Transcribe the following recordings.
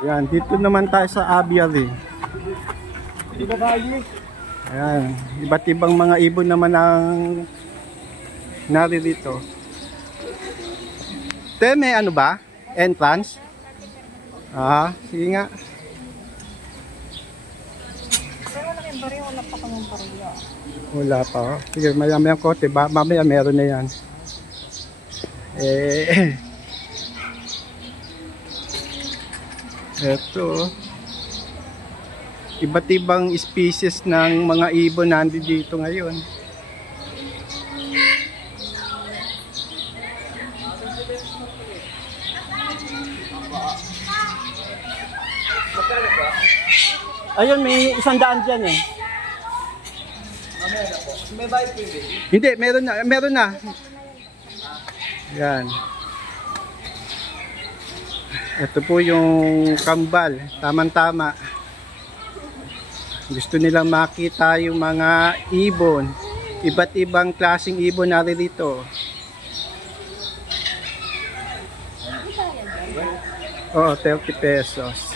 Yan, dito naman tayo sa aviary. Ayan, iba't ibang mga ibon naman ang naririto. Te, may ano ba? Entrance? Ah, sige nga. Pero laking bariyo, wala pa kami bariyo. Wala pa. Oh. Sige, maya-maya ko, diba? Mamaya meron na yan. Eto. Iba't ibang species ng mga ibon nandito dito ngayon. Ayun, may 100 dyan eh. May bayad po yun? Hindi, meron na. Yan. Ito po yung kambal, tamang-tama. Gusto nilang makita yung mga ibon. Iba't ibang klaseng ibon naririto. Oo, 30 pesos.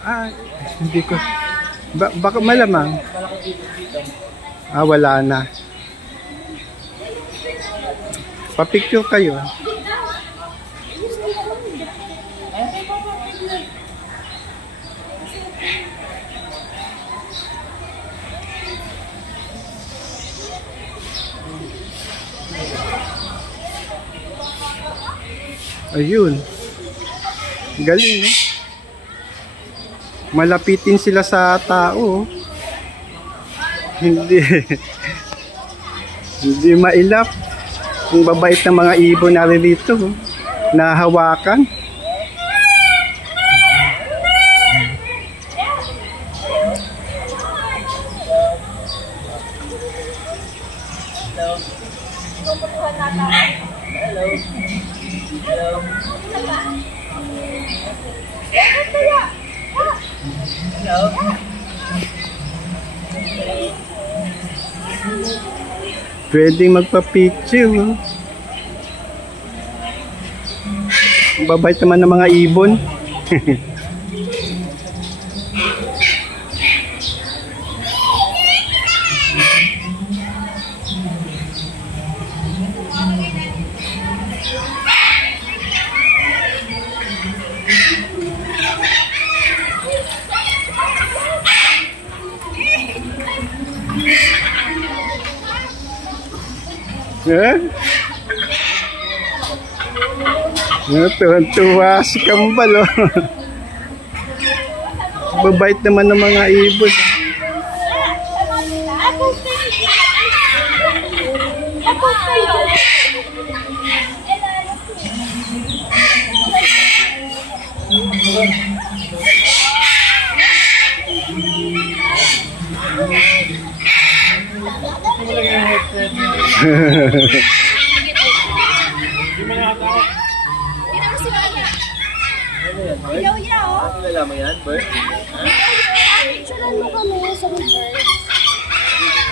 Ah, hindi ko. Baka malamang. Ah, wala na. Pa-picture kayo. Ayun. Galing, eh. Malapitin sila sa tao. Hindi mailap. Ang babait ng mga ibon na rito, na hawakan. Pwedeng magpa-picture. Ang babait naman ng mga ibon. Tuwan-tuwa si Kambal, oh. Babait naman ng mga ibon.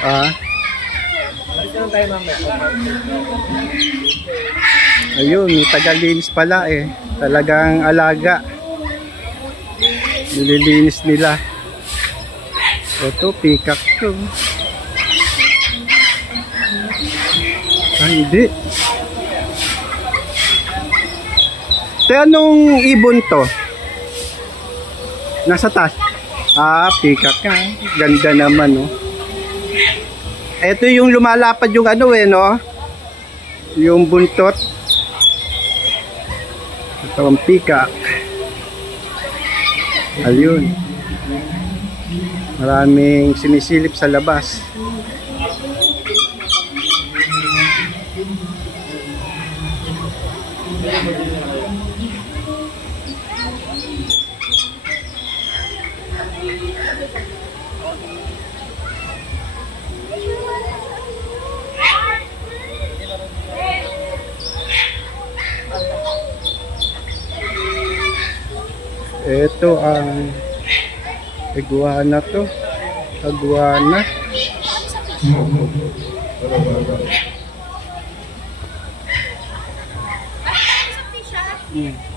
Ah. Ayun, may tagalinis pala eh. Talagang alaga. Nililinis nila. Ito, peacock to. Ah, hindi. Kaya anong ibon to? Nasa taas. Ah, peacock ka. Ganda naman, no? Ito yung lumalapad yung ano eh, no? Yung buntot. Ito ang peacock. Ayun. Maraming sinisilip sa labas. Ito ang iguana to. Iguana. Mm.